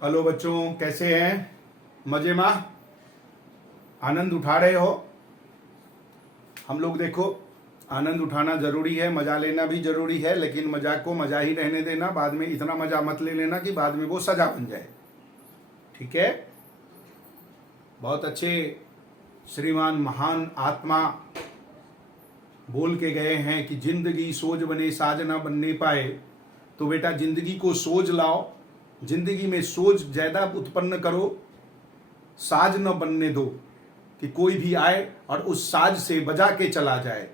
Hello बच्चों, कैसे हैं? मजे में आनंद उठा रहे हो? हम लोग देखो, आनंद उठाना जरूरी है, मजा लेना भी जरूरी है, लेकिन मजा को मजा ही रहने देना। बाद में इतना मजा मत ले लेना कि बाद में वो सजा बन जाए। ठीक है? बहुत अच्छे श्रीमान महान आत्मा बोल के गए हैं कि जिंदगी सोच बने साज ना बनने पाए। तो बेटा, जिंदगी को सोच लाओ, जिंदगी में सोच ज्यादा उत्पन्न करो, साज न बनने दो कि कोई भी आए और उस साज से बजा के चला जाए।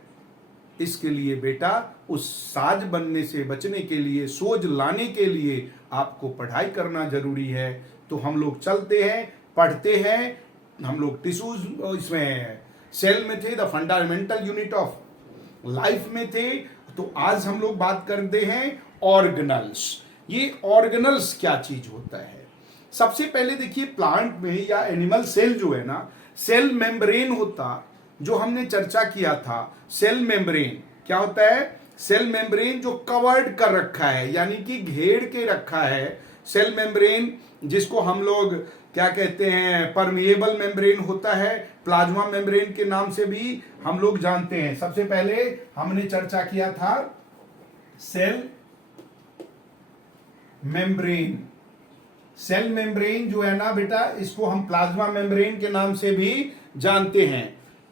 इसके लिए बेटा, उस साज बनने से बचने के लिए, सोच लाने के लिए आपको पढ़ाई करना जरूरी है। तो हम लोग चलते हैं, पढ़ते हैं। हम लोग टिश्यूज इसमें सेल में थे, the fundamental unit of life में थे। तो आज हम लोग बात करते हैं ऑर्गेनल्स। ये ऑर्गेनल्स क्या चीज होता है? सबसे पहले देखिए, प्लांट में या एनिमल सेल जो है ना, सेल मेम्ब्रेन होता, जो हमने चर्चा किया था। सेल मेम्ब्रेन क्या होता है? सेल मेम्ब्रेन जो कवर्ड कर रखा है, यानी कि घेर के रखा है। सेल मेम्ब्रेन जिसको हम लोग क्या कहते हैं, परमिएबल मेम्ब्रेन होता है, प्लाज्मा मेम्ब्रेन के नाम से भी हम लोग जानते हैं। सबसे पहले हमने चर्चा किया था सेल मेम्ब्रेन। सेल मेम्ब्रेन जो है ना बेटा, इसको हम प्लाज्मा मेम्ब्रेन के नाम से भी जानते हैं,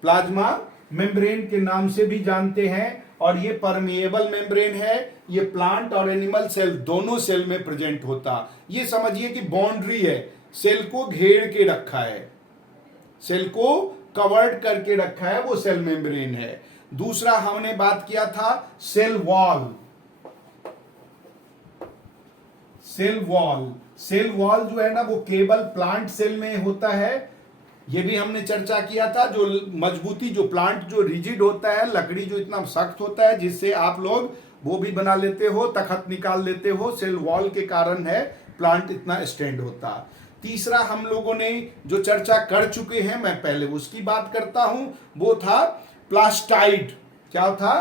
प्लाज्मा मेम्ब्रेन के नाम से भी जानते हैं। और ये परमिएबल मेम्ब्रेन है, ये प्लांट और एनिमल सेल दोनों सेल में प्रेजेंट होता। ये समझिए कि बाउंड्री है, सेल को घेर के रखा है, सेल को कवर्ड करके रखा है, वो सेल मेम्ब्रेन है। दूसरा हमने बात किया था cell wall. Cell wall, cell wall जो है ना, वो केवल प्लांट सेल में होता है। ये भी हमने चर्चा किया था। जो मजबूती, जो प्लांट जो रिजिड होता है, लकड़ी जो इतना सख्त होता है जिससे आप लोग वो भी बना लेते हो, तखत निकाल लेते हो, सेल वॉल के कारण है प्लांट इतना स्टैंड होता। तीसरा हम लोगों ने जो चर्चा कर चुके हैं, मैं पहले उसकी बात करता हूं, वो था प्लास्टाइड। क्या था?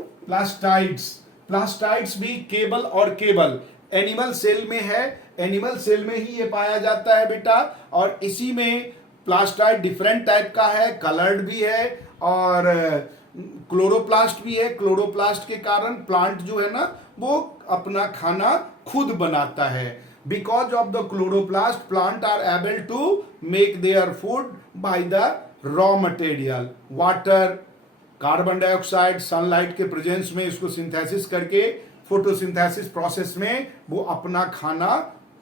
प्लास्टाइड्स। प्लास्टाइड्स भी केबल और केबल एनिमल सेल में है, एनिमल सेल में ही ये पाया जाता है बेटा। और इसी में प्लास्टाइड डिफरेंट टाइप का है, कलर्ड भी है और क्लोरोप्लास्ट भी है। क्लोरोप्लास्ट के कारण प्लांट जो है ना, वो अपना खाना खुद बनाता है। Because of the chloroplast, plant are able to make their food by the raw material, water, carbon dioxide, sunlight के प्रेजेंस में इसको सिंथेसिस करके फोटोसिंथेसिस प्रोसेस में वो अपना खाना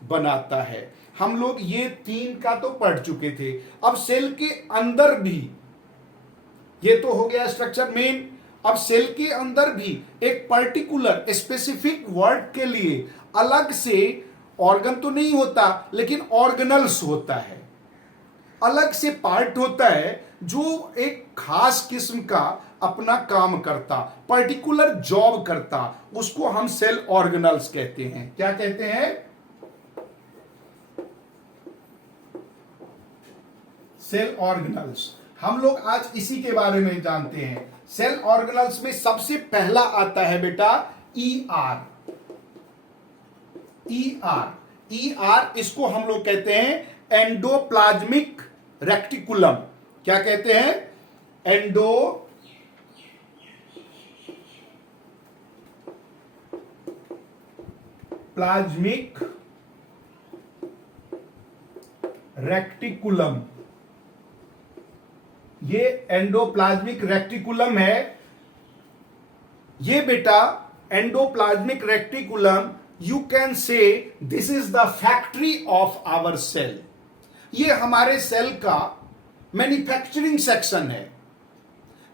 बनाता है। हम लोग ये तीन का तो पढ़ चुके थे। अब सेल के अंदर भी, ये तो हो गया स्ट्रक्चर मेन। अब सेल के अंदर भी एक पर्टिकुलर स्पेसिफिक वर्ड के लिए अलग से ऑर्गन तो नहीं होता, लेकिन ऑर्गेनल्स होता है, अलग से पार्ट होता है जो एक खास किस्म का अपना काम करता, पर्टिकुलर जॉब करता। उसको हम सेल ऑर्गेनल्स कहते हैं। क्या कहते हैं? Cell organelles. हम लोग आज इसी के बारे में जानते हैं। सेल ऑर्गेनल्स में सबसे पहला आता है बेटा ईआर। ईआर, ईआर इसको हम लोग कहते हैं एंडोप्लाज्मिक रेक्टिकुलम। क्या कहते हैं? Endoplasmic reticulum. ये एंडोप्लाज्मिक रेक्टिकुलम है। ये बेटा endoplasmic reticulum, you can say this is the factory of our cell. ये हमारे सेल का मैन्युफैक्चरिंग सेक्शन है।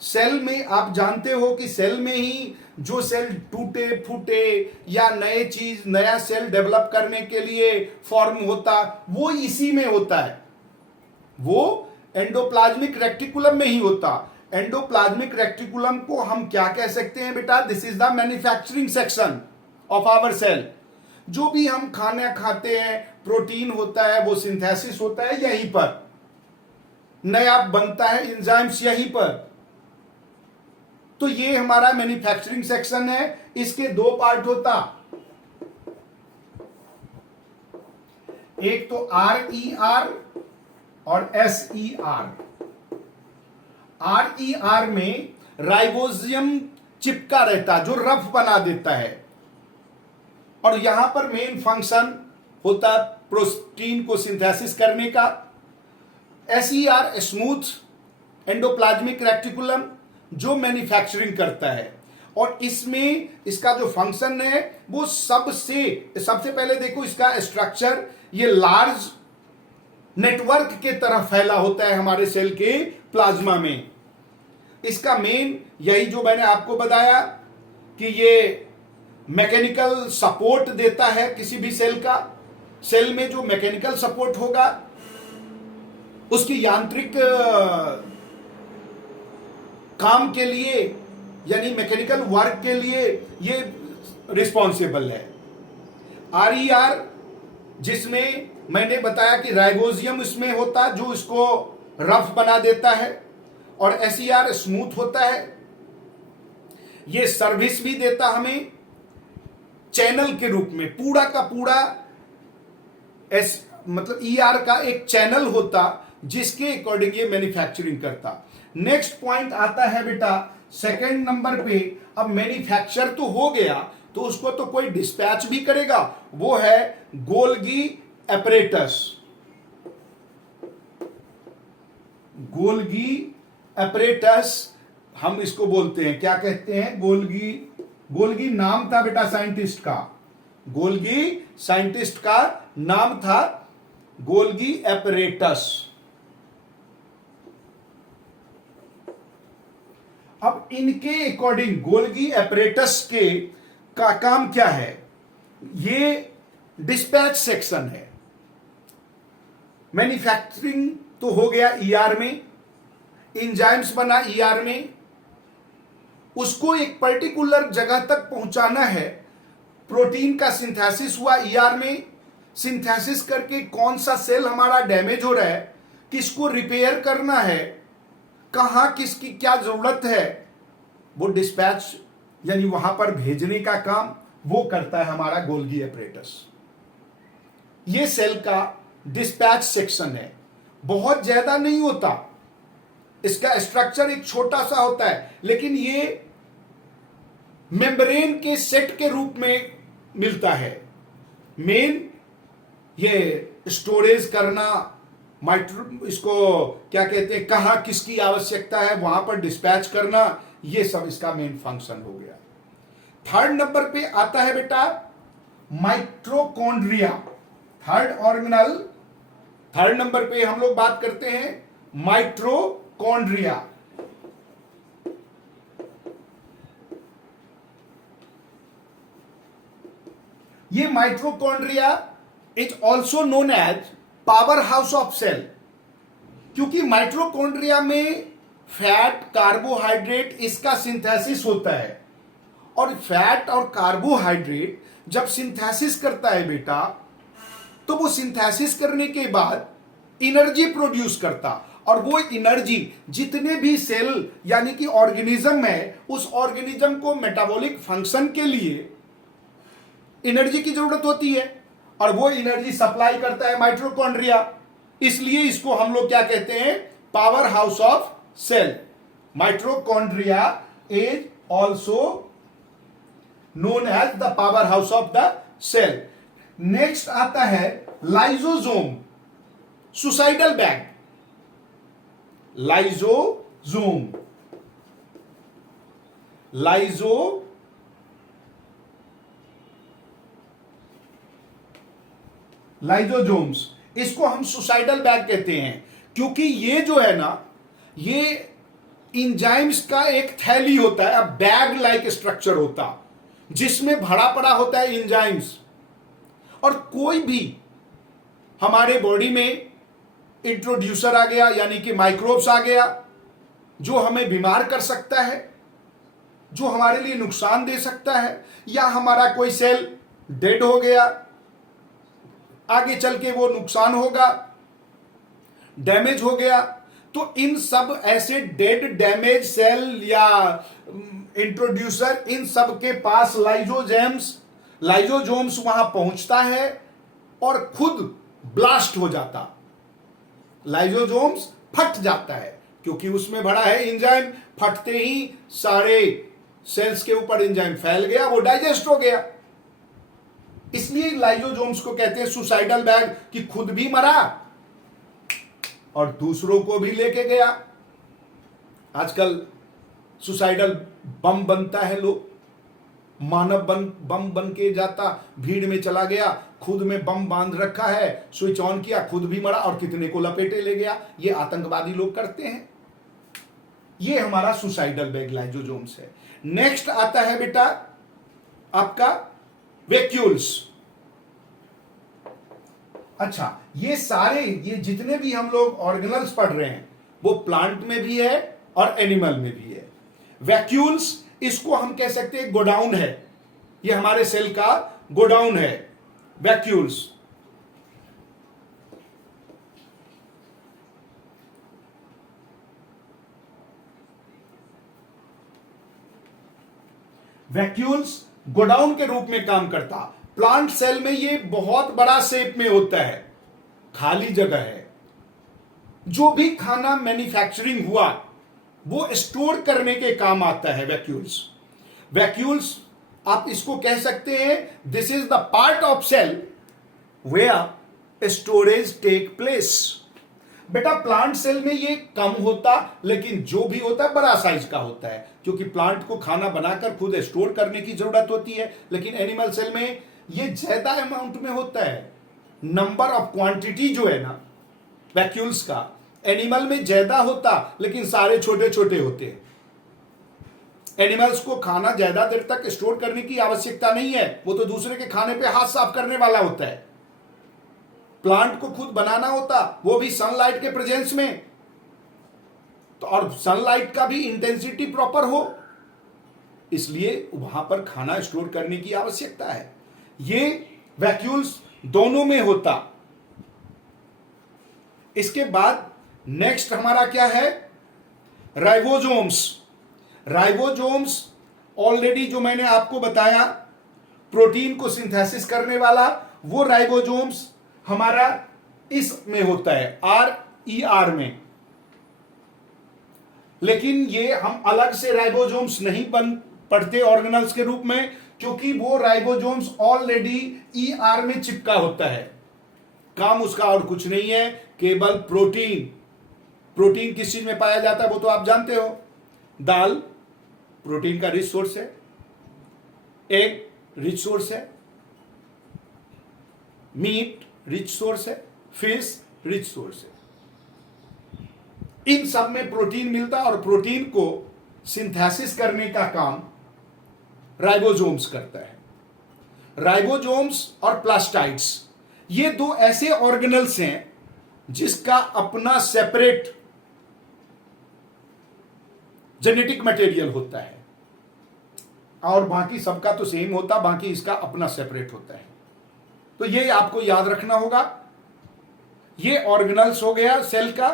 सेल में आप जानते हो कि सेल में ही जो सेल टूटे फूटे या नए चीज, नया सेल डेवलप करने के लिए फॉर्म होता, वो इसी में होता है, वो एंडोप्लाज्मिक रेक्टिकुलम में ही होता। एंडोप्लाज्मिक रेक्टिकुलम को हम क्या कह सकते हैं बेटा? This is the manufacturing section of our cell. जो भी हम खाना खाते हैं, प्रोटीन होता है, वो सिंथेसिस होता है यहीं पर, नया बनता है एंजाइम्स यहीं पर। तो ये हमारा मैन्युफैक्चरिंग सेक्शन है। इसके दो पार्ट होता, एक तो RER और SER। RER में राइबोजियम चिपका रहता जो रफ बना देता है, और यहां पर मेन फंक्शन होता है प्रोटीन को सिंथेसिस करने का। SER स्मूथ एंडोप्लाज्मिक रेटिकुलम जो मैन्युफैक्चरिंग करता है, और इसमें इसका जो फंक्शन है वो सबसे पहले देखो इसका स्ट्रक्चर, ये लार्ज नेटवर्क के तरह फैला होता है हमारे सेल के प्लाज्मा में। इसका मेन यही जो मैंने आपको बताया कि ये मैकेनिकल सपोर्ट देता है किसी भी सेल का। सेल में जो मैकेनिकल सपोर्ट होगा उसकी यांत्रिक काम के लिए, यानी मैकेनिकल वर्क के लिए ये रिस्पॉन्सिबल है। RER जिसमें मैंने बताया कि राइबोजियम इसमें होता जो इसको रफ बना देता है, और SER स्मूथ होता है। ये सर्विस भी देता हमें चैनल के रूप में, पूरा का पूरा मतलब ER का एक चैनल होता जिसके अकॉर्डिंग ये मैन्युफैक्चरिंग करता। नेक्स्ट पॉइंट आता है बेटा सेकंड नंबर पे। अब मैन्युफैक्चर तो हो गया, तो उसको तो कोई डिस्पैच भी करेगा, वो है गोल्गी एपरेटस। गोल्गी एपरेटस हम इसको बोलते हैं, क्या कहते हैं? गोल्गी नाम था बेटा साइंटिस्ट का, गोल्गी साइंटिस्ट का नाम था गोल्गी एपरेटस। अब इनके अकॉर्डिंग गोल्गी एपरेटस के का काम क्या है? ये डिस्पैच सेक्शन है। मैन्युफैक्चरिंग तो हो गया ER में, एंजाइम्स बना ER में, उसको एक पर्टिकुलर जगह तक पहुंचाना है। प्रोटीन का सिंथेसिस हुआ ER में, सिंथेसिस करके कौन सा सेल हमारा डैमेज हो रहा है, किसको रिपेयर करना है, कहां किसकी क्या जरूरत है, वो डिस्पैच यानी वहां पर भेजने का काम वो करता है हमारा गोल्गी एपरेटस। ये सेल का डिस्पैच सेक्शन है, बहुत ज्यादा नहीं होता, इसका स्ट्रक्चर एक छोटा सा होता है, लेकिन ये मेम्ब्रेन के सेट के रूप में मिलता है। मेन ये स्टोरेज करना, इसको क्या कहते हैं, कहां किसकी आवश्यकता है वहां पर डिस्पैच करना, ये सब इसका मेन फंक्शन हो गया। थर्ड नंबर पे आता है बेटा mitochondria. Third organelle, third number पे हम लोग बात करते हैं माइटोकॉन्ड्रिया। ये mitochondria is also known as power house of cell, क्योंकि माइटोकॉन्ड्रिया में फैट, कार्बोहाइड्रेट इसका सिंथेसिस होता है, और फैट और कार्बोहाइड्रेट जब सिंथेसिस करता है बेटा, तो वो सिंथेसिस करने के बाद एनर्जी प्रोड्यूस करता, और वो एनर्जी जितने भी सेल यानी कि ऑर्गेनिज्म है, उस ऑर्गेनिज्म को मेटाबॉलिक फंक्शन के लिए एनर्जी की जरूरत होती है, और वो एनर्जी सप्लाई करता है माइटोकॉन्ड्रिया। इसलिए इसको हम लोग क्या कहते हैं? Power house of cell. Mitochondria is also known as the power house of the cell. Next आता है lysosome, suicidal bag. Lysosome, lysosomes, इसको हम सुसाइडल बैग कहते हैं, क्योंकि ये जो है ना, ये इंजाइम्स का एक थैली होता है, बैग लाइक स्ट्रक्चर होता, जिसमें भरा पड़ा होता है इंजाइम्स। और कोई भी हमारे बॉडी में इंट्रोड्यूसर आ गया, यानी कि माइक्रोब्स आ गया, जो हमें बीमार कर सकता है, जो हमारे लिए नुकसान दे सकता है, या हमारा कोई सेल डेड हो गया, आगे चल के वो नुकसान होगा, डैमेज हो गया, तो इन सब ऐसे डेड डैमेज सेल या इंट्रोड्यूसर, इन सब के पास लाइजोसोम्स वहां पहुंचता है, और खुद ब्लास्ट हो जाता, लाइसोसोम्स फट जाता है, क्योंकि उसमें भरा है एंजाइम। फटते ही सारे सेल्स के ऊपर एंजाइम फैल गया, वो डाइजेस्ट हो गया। इसलिए लाइसोसोम्स को कहते हैं सुसाइडल बैग, कि खुद भी मरा और दूसरों को भी लेके गया। आजकल सुसाइडल बम बनता है, लोग मानव बम बन के जाता, भीड़ में चला गया, खुद में बम बांध रखा है, स्विच ऑन किया, खुद भी मरा और कितने को लपेटे ले गया। ये आतंकवादी लोग करते हैं। ये हमारा सुसाइडल बैग लाइसोसोम्स है। नेक्स्ट आता है बेटा आपका वैक्यूल्स। अच्छा, ये सारे ये जितने भी हम लोग ऑर्गेनल्स पढ़ रहे हैं वो प्लांट में भी है और एनिमल में भी है। वैक्यूल्स, इसको हम कह सकते हैं गोडाउन है, ये हमारे सेल का गोडाउन है वैक्यूल्स। वैक्यूल्स गोडाउन के रूप में काम करता। प्लांट सेल में ये बहुत बड़ा शेप में होता है, खाली जगह है। जो भी खाना मैन्युफैक्चरिंग हुआ वो स्टोर करने के काम आता है वैक्यूल्स। वैक्यूल्स आप इसको कह सकते हैं, this is the part of cell where storage take place. बेटा प्लांट सेल में ये कम होता, लेकिन जो भी होता है बड़ा साइज का होता है, क्योंकि प्लांट को खाना बनाकर खुद स्टोर करने की जरूरत होती है। लेकिन एनिमल सेल में ये ज्यादा अमाउंट में होता है। नंबर ऑफ क्वांटिटी जो है ना वैक्यूल्स का, एनिमल में ज्यादा होता, लेकिन सारे छोटे छोटे होते हैं। एनिमल्स को खाना ज्यादा देर तक स्टोर करने की आवश्यकता नहीं है, वो तो दूसरे के खाने पे हाथ साफ करने वाला होता है। प्लांट को खुद बनाना होता, वो भी सनलाइट के प्रेजेंस में, तो और सनलाइट का भी इंटेंसिटी प्रॉपर हो, इसलिए वहां पर खाना स्टोर करने की आवश्यकता है। ये वैक्यूल्स दोनों में होता। इसके बाद नेक्स्ट हमारा क्या है, राइबोसोम्स। राइबोसोम्स ऑलरेडी जो मैंने आपको बताया प्रोटीन को सिंथेसिस करने वाला, वो राइबोसोम्स हमारा इसमें होता है RER में। लेकिन ये हम अलग से राइबोसोम्स नहीं पढ़ते ऑर्गेनल्स के रूप में, क्योंकि वो राइबोसोम्स ऑलरेडी ER में चिपका होता है। काम उसका और कुछ नहीं है, केवल प्रोटीन। प्रोटीन किस चीज में पाया जाता है वो तो आप जानते हो, दाल प्रोटीन का रिच सोर्स है, एग रिच सोर्स है, मीट रिच सोर्स है, फिश रिच सोर्स है। इन सब में प्रोटीन मिलता, और प्रोटीन को सिंथेसिस करने का काम राइबोसोम्स करता है। राइबोसोम्स और प्लास्टाइड्स ये दो ऐसे ऑर्गेनल्स हैं जिसका अपना सेपरेट जेनेटिक मटेरियल होता है, और बाकी सबका तो सेम होता, बाकी इसका अपना सेपरेट होता है। तो ये आपको याद रखना होगा। ये ऑर्गेनल्स हो गया सेल का।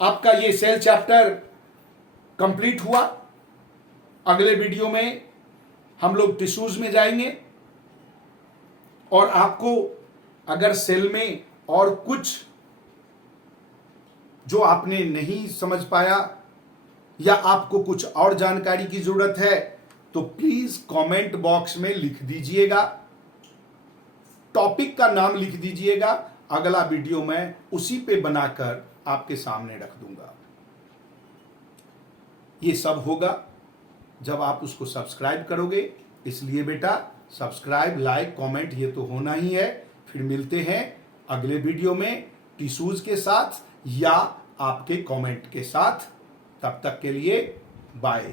आपका ये सेल चैप्टर कंप्लीट हुआ। अगले वीडियो में हम लोग टिश्यूज में जाएंगे, और आपको अगर सेल में और कुछ जो आपने नहीं समझ पाया या आपको कुछ और जानकारी की जरूरत है तो प्लीज कमेंट बॉक्स में लिख दीजिएगा, टॉपिक का नाम लिख दीजिएगा। अगला वीडियो मैं उसी पे बनाकर आपके सामने रख दूंगा। ये सब होगा जब आप उसको सब्सक्राइब करोगे। इसलिए बेटा सब्सक्राइब, लाइक, कमेंट ये तो होना ही है। फिर मिलते हैं अगले वीडियो में टिश्यूज के साथ या आपके कमेंट के साथ। तब तक के लिए बाय।